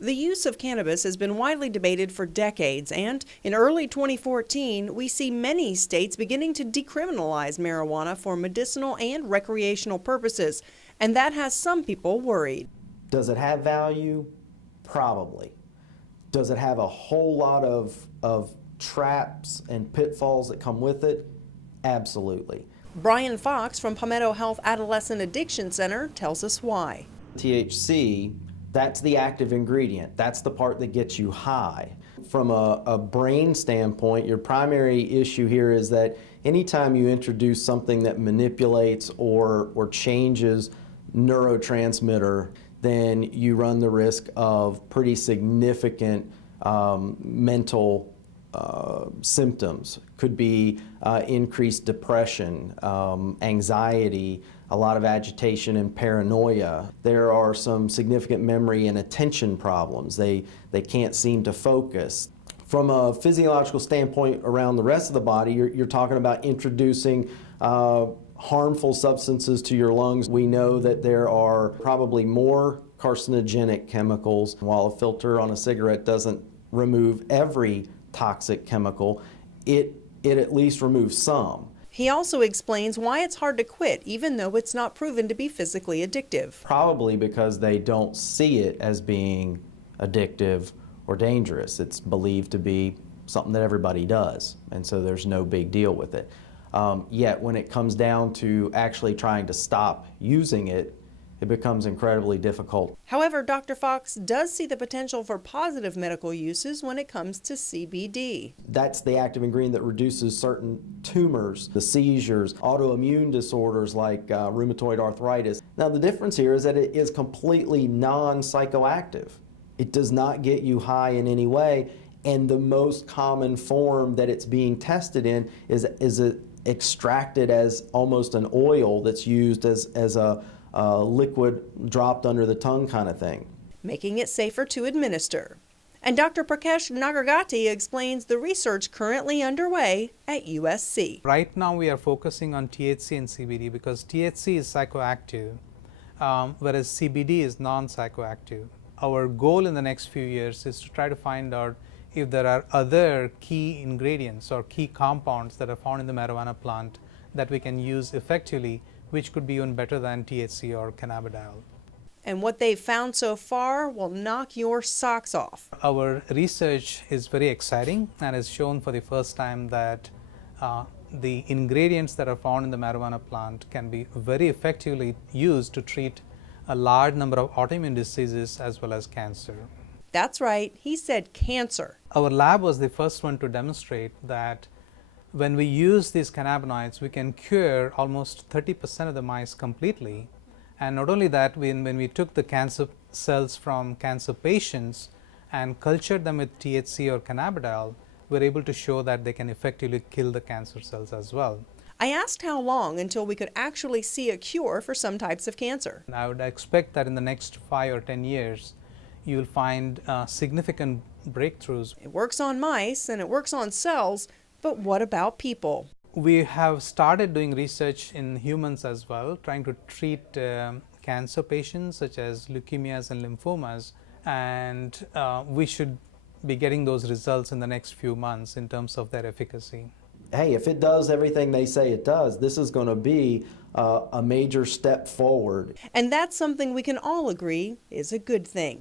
The use of cannabis has been widely debated for decades, and in early 2014, we see many states beginning to decriminalize marijuana for medicinal and recreational purposes, and that has some people worried. Does it have value? Probably. Does it have a whole lot of traps and pitfalls that come with it? Absolutely. Brian Fox from Palmetto Health Adolescent Addiction Center tells us why. THC, that's the active ingredient. That's the part that gets you high. From a brain standpoint, your primary issue here is that anytime you introduce something that manipulates or changes neurotransmitter, then you run the risk of pretty significant mental symptoms. Could be increased depression, anxiety, a lot of agitation and paranoia. There are some significant memory and attention problems. They can't seem to focus. From a physiological standpoint around the rest of the body, you're talking about introducing harmful substances to your lungs. We know that there are probably more carcinogenic chemicals. While a filter on a cigarette doesn't remove every toxic chemical, it at least removes some. He also explains why it's hard to quit, even though it's not proven to be physically addictive. Probably because they don't see it as being addictive or dangerous. It's believed to be something that everybody does, and so there's no big deal with it. Yet when it comes down to actually trying to stop using it, it becomes incredibly difficult. However, Dr. Fox does see the potential for positive medical uses when it comes to CBD. That's the active ingredient that reduces certain tumors, the seizures, autoimmune disorders like rheumatoid arthritis. Now the difference here is that it is completely non-psychoactive. It does not get you high in any way, and the most common form that it's being tested in is extracted as almost an oil that's used as a liquid dropped under the tongue kind of thing, making it safer to administer. And Dr. Prakash Nagargati explains the research currently underway at USC. Right now we are focusing on THC and CBD because THC is psychoactive, whereas CBD is non-psychoactive. Our goal in the next few years is to try to find out if there are other key ingredients or key compounds that are found in the marijuana plant that we can use effectively, which could be even better than THC or cannabidiol. And what they've found so far will knock your socks off. Our research is very exciting and has shown for the first time that the ingredients that are found in the marijuana plant can be very effectively used to treat a large number of autoimmune diseases as well as cancer. That's right, he said cancer. Our lab was the first one to demonstrate that when we use these cannabinoids, we can cure almost 30% of the mice completely. And not only that, when we took the cancer cells from cancer patients and cultured them with THC or cannabidiol, we were able to show that they can effectively kill the cancer cells as well. I asked how long until we could actually see a cure for some types of cancer. I would expect that in the next 5 or 10 years, you will find significant breakthroughs. It works on mice and it works on cells, but what about people? We have started doing research in humans as well, trying to treat cancer patients such as leukemias and lymphomas, and we should be getting those results in the next few months in terms of their efficacy. Hey, if it does everything they say it does, this is going to be a major step forward. And that's something we can all agree is a good thing.